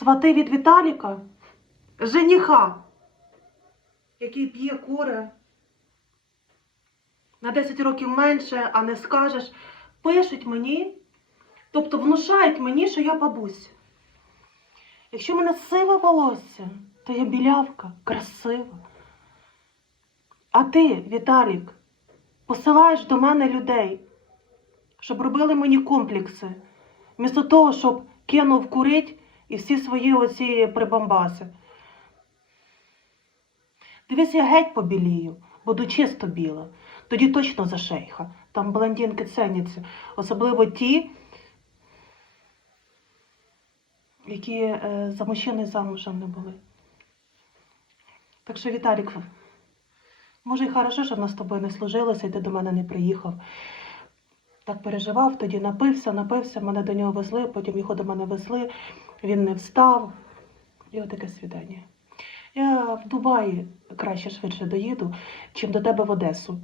Свати від Віталіка? Женіха, який п'є коре на 10 років менше, а не скажеш, пишуть мені, тобто внушають мені, що я бабуся. Якщо в мене сиве волосся, то я білявка, красива. А ти, Віталік, посилаєш до мене людей, щоб робили мені комплекси, вмісто того, щоб кинув курить і всі свої оці прибамбаси. Дивись, я геть побілію, буду чисто біла. Тоді точно за шейха. Там блондинки ценяться, особливо ті, які е, за мужчиною замужем не були. Так що, Віталік, може, і хорошо, що в нас з тобою не служилося, і ти до мене не приїхав. Так переживав, тоді напився, напився, мене до нього везли, потім його до мене везли, він не встав. І отаке свідання. Я в Дубаї краще швидше доїду, чим до тебе в Одесу.